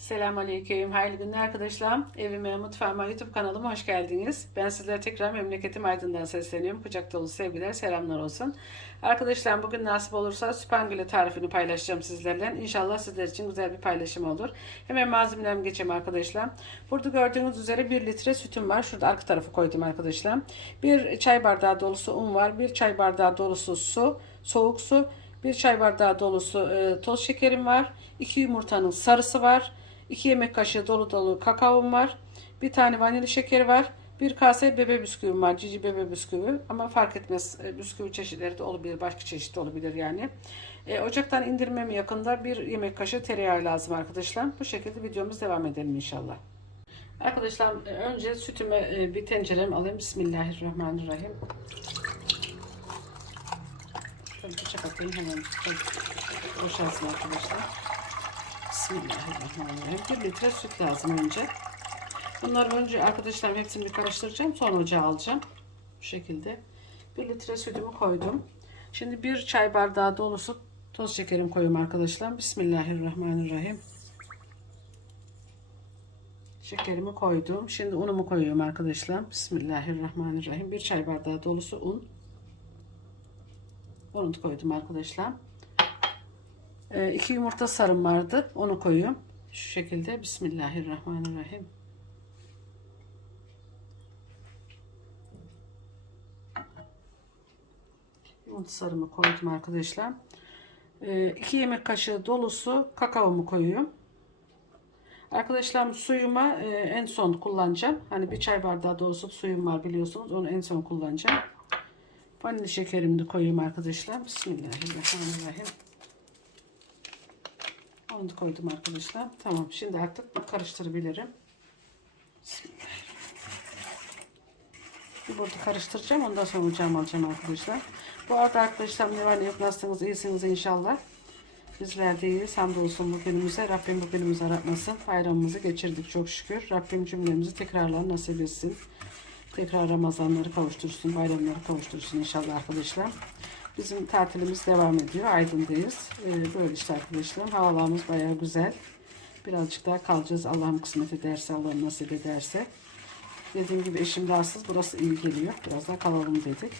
Selamünaleyküm. Hayırlı günler arkadaşlar. Evime, mutfağıma, YouTube kanalıma hoş geldiniz. Ben sizlere tekrar memleketim Aydın'dan sesleniyorum. Kucak dolu sevgiler, selamlar olsun. Arkadaşlar bugün nasip olursa süpangüle tarifini paylaşacağım sizlerle. İnşallah sizler için güzel bir paylaşım olur. Hemen malzemelerime geçeyim arkadaşlar. Burada gördüğünüz üzere 1 litre sütüm var. Şurada arka tarafı koydum arkadaşlar. Bir çay bardağı dolusu un var. Bir çay bardağı dolusu su, soğuk su. Bir çay bardağı dolusu e, toz şekerim var. 2 yumurtanın sarısı var. 2 yemek kaşığı dolu dolu kakaom var. Bir tane vanilya şekeri var. Bir kase bebe bisküvim var. Cici bebe bisküvi. Ama fark etmez. E, Bisküvi çeşitleri de olabilir. Başka çeşit de olabilir yani. E, ocaktan indirmem yakında bir yemek kaşığı tereyağı lazım arkadaşlar. Bu şekilde videomuz devam edelim inşallah. Arkadaşlar e, önce sütüme e, bir tencerem alayım. Bismillahirrahmanirrahim. Şöyle bıçak atayım hemen boşalsın arkadaşlar. Bismillahirrahmanirrahim. 1 litre süt lazım önce. Bunları önce arkadaşlar hepsini bir karıştıracağım. Sonra ocağa alacağım. Bu şekilde. 1 litre sütümü koydum. Şimdi bir çay bardağı dolusu toz şekerim koyuyorum arkadaşlar. Bismillahirrahmanirrahim. Şekerimi koydum. Şimdi unumu koyuyorum arkadaşlar. Bismillahirrahmanirrahim. Bir çay bardağı dolusu un. Da koydum arkadaşlar. Ee, iki yumurta sarım vardı. Onu koyuyorum. Şu şekilde. Bismillahirrahmanirrahim. Yumurta sarımı koydum arkadaşlar. Ee, iki yemek kaşığı dolusu kakaomu koyuyorum. Arkadaşlar suyuma e, en son kullanacağım. Hani bir çay bardağı dolusu suyum var biliyorsunuz. Onu en son kullanacağım. Vanilya şekerimi de koyayım arkadaşlar. Bismillahirrahmanirrahim. Onu da koydum arkadaşlar. Tamam. Şimdi artık karıştırabilirim. Burada karıştıracağım. Ondan sonra ocağıma alacağım arkadaşlar. Bu arada arkadaşlar ne var ne yok nasılsınız? iyisiniz inşallah. Bizler de iyiyiz. Hamdolsun bugünümüze. Rabbim bugünümüzü aratmasın. Bayramımızı geçirdik çok şükür. Rabbim cümlemizi tekrarlar nasip etsin. Tekrar Ramazanları kavuştursun, bayramları kavuştursun inşallah arkadaşlar. Bizim tatilimiz devam ediyor. Aydın'dayız. Ee, böyle işte arkadaşlar. Havalarımız bayağı güzel. Birazcık daha kalacağız. Allah'ım kısmet ederse, Allah'ım nasip ederse. Dediğim gibi eşim rahatsız. Burası iyi geliyor. Biraz daha kalalım dedik.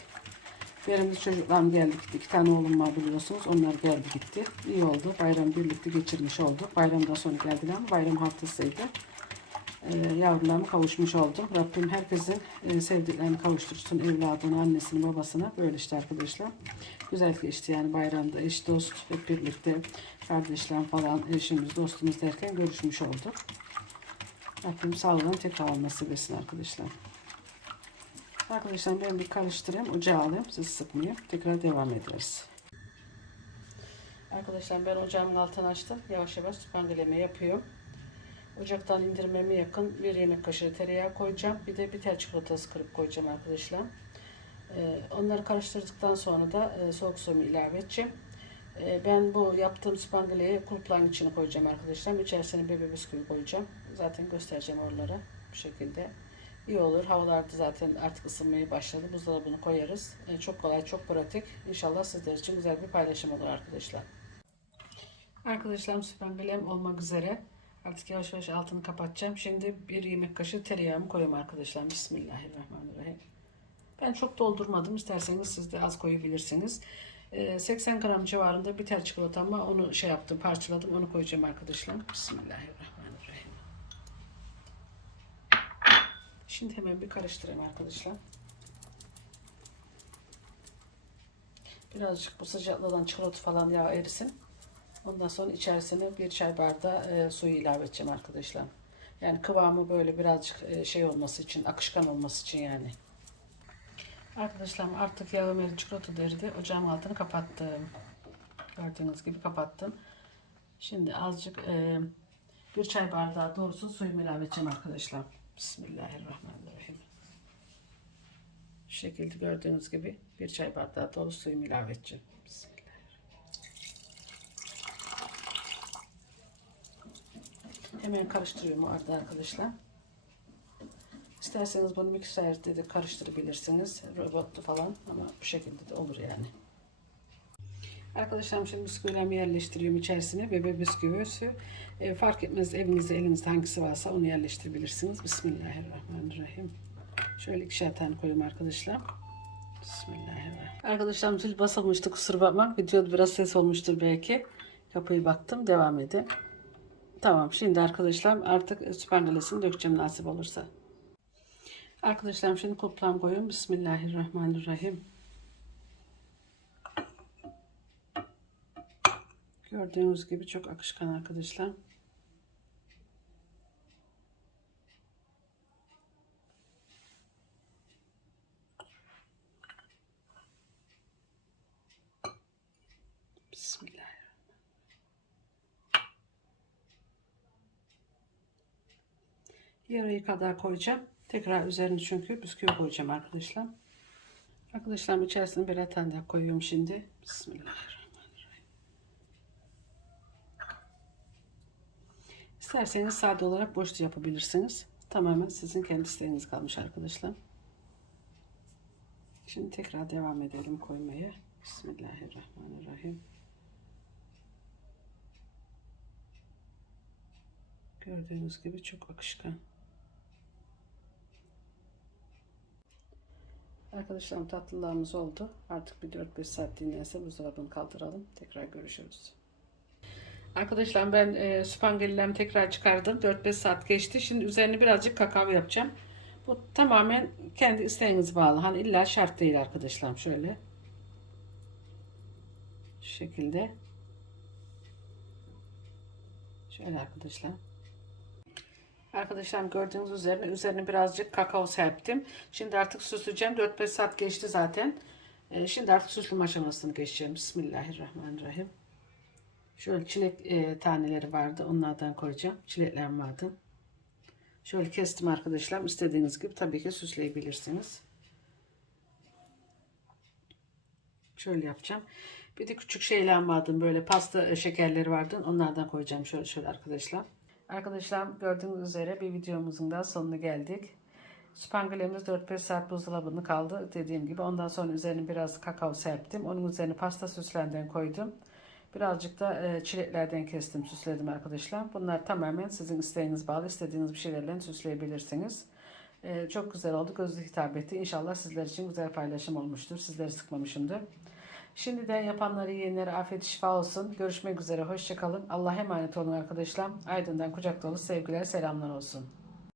Benim de çocuklarım geldi gitti. İki tane oğlum var biliyorsunuz. Onlar geldi gitti. İyi oldu. Bayram birlikte geçirmiş olduk. Bayramdan sonra geldiler ama bayram haftasıydı e, yavrularıma kavuşmuş oldum. Rabbim herkesin e, sevdiklerini kavuştursun. Evladını, annesini, babasına. Böyle işte arkadaşlar. Güzel geçti yani bayramda. Eş, dost hep birlikte kardeşler falan eşimiz, dostumuz derken görüşmüş olduk. Rabbim sağlığını tekrar nasip etsin arkadaşlar. Arkadaşlar ben bir karıştırayım. Ocağa alayım. Siz sıkmayayım. Tekrar devam ederiz. Arkadaşlar ben ocağımın altını açtım. Yavaş yavaş süpürgeleme yapıyorum. Ocaktan indirmeme yakın bir yemek kaşığı tereyağı koyacağım. Bir de bitter çikolatası kırıp koyacağım arkadaşlar. Ee, onları karıştırdıktan sonra da e, soğuk suyumu ilave edeceğim. Ee, ben bu yaptığım spangeleye kulpların içine koyacağım arkadaşlar. İçerisine bebe bisküvi koyacağım. Zaten göstereceğim oralara. Bu şekilde. İyi olur. Havalarda zaten artık ısınmaya başladı. Buzdolabını koyarız. Ee, çok kolay, çok pratik. İnşallah sizler için güzel bir paylaşım olur arkadaşlar. Arkadaşlarım spangelem olmak üzere. Artık yavaş yavaş altını kapatacağım. Şimdi bir yemek kaşığı tereyağımı koyuyorum arkadaşlar. Bismillahirrahmanirrahim. Ben çok doldurmadım. İsterseniz siz de az koyabilirsiniz. Ee, 80 gram civarında bitter çikolata ama onu şey yaptım parçaladım. Onu koyacağım arkadaşlar. Bismillahirrahmanirrahim. Şimdi hemen bir karıştırayım arkadaşlar. Birazcık bu sıcaklığından çikolata falan yağ erisin. Ondan sonra içerisine bir çay bardağı e, suyu ilave edeceğim arkadaşlar. Yani kıvamı böyle birazcık e, şey olması için, akışkan olması için yani. Arkadaşlar artık yağım eridi, çikolata da eridi. Ocağın altını kapattım. Gördüğünüz gibi kapattım. Şimdi azıcık e, bir çay bardağı dolusu suyumu ilave edeceğim arkadaşlar. Bismillahirrahmanirrahim. Şu şekilde gördüğünüz gibi bir çay bardağı dolu suyumu ilave edeceğim. Bismillah. Hemen karıştırıyorum arada arkadaşlar. İsterseniz bunu mikserde de karıştırabilirsiniz. Robotlu falan ama bu şekilde de olur yani. Arkadaşlarım şimdi bisküvilerimi yerleştiriyorum içerisine. Bebe bisküvisi. E, fark etmez evinizde elinizde hangisi varsa onu yerleştirebilirsiniz. Bismillahirrahmanirrahim. Şöyle ikişer tane koyayım arkadaşlar. Bismillahirrahmanirrahim. Arkadaşlarım zil basılmıştı kusura bakma. Videoda biraz ses olmuştur belki. Kapıyı baktım. Devam edin. Tamam şimdi arkadaşlar artık süpürgelesini dökeceğim nasip olursa. Arkadaşlarım şimdi kulplam koyuyorum. Bismillahirrahmanirrahim. Gördüğünüz gibi çok akışkan arkadaşlar. Bismillah. Yarıyı kadar koyacağım. Tekrar üzerine çünkü bisküvi koyacağım arkadaşlar. Arkadaşlar içerisine birer tane koyuyorum şimdi. Bismillahirrahmanirrahim. İsterseniz sade olarak boş yapabilirsiniz. Tamamen sizin kendi kalmış arkadaşlar. Şimdi tekrar devam edelim koymaya. Bismillahirrahmanirrahim. Gördüğünüz gibi çok akışkan. Arkadaşlarım tatlılarımız oldu. Artık bir 4-5 saat dinlense buzdolabını kaldıralım. Tekrar görüşürüz. Arkadaşlar ben e, süpangelilerimi tekrar çıkardım. 4-5 saat geçti. Şimdi üzerine birazcık kakao yapacağım. Bu tamamen kendi isteğinize bağlı. Hani illa şart değil arkadaşlarım. Şöyle. Şu şekilde. Şöyle arkadaşlar. Arkadaşlar gördüğünüz üzere üzerine birazcık kakao serptim. Şimdi artık süsleyeceğim. 4-5 saat geçti zaten. Ee, şimdi artık süsleme aşamasını geçeceğim. Bismillahirrahmanirrahim. Şöyle çilek e, taneleri vardı. Onlardan koyacağım. Çileklerim vardı. Şöyle kestim arkadaşlar. İstediğiniz gibi tabii ki süsleyebilirsiniz. Şöyle yapacağım. Bir de küçük şeyler vardı. Böyle pasta e, şekerleri vardı. Onlardan koyacağım şöyle şöyle arkadaşlar. Arkadaşlar gördüğünüz üzere bir videomuzun da sonuna geldik. Spangelemiz 4-5 saat buzdolabında kaldı dediğim gibi. Ondan sonra üzerine biraz kakao serptim. Onun üzerine pasta süslerinden koydum. Birazcık da e, çileklerden kestim, süsledim arkadaşlar. Bunlar tamamen sizin isteğiniz bağlı. İstediğiniz bir şeylerle süsleyebilirsiniz. E, çok güzel oldu. Gözlü hitap etti. İnşallah sizler için güzel paylaşım olmuştur. Sizleri sıkmamışımdır. Şimdiden yapanları yiyenlere afiyet şifa olsun. Görüşmek üzere. Hoşçakalın. Allah'a emanet olun arkadaşlar. Aydın'dan kucak dolu sevgiler, selamlar olsun.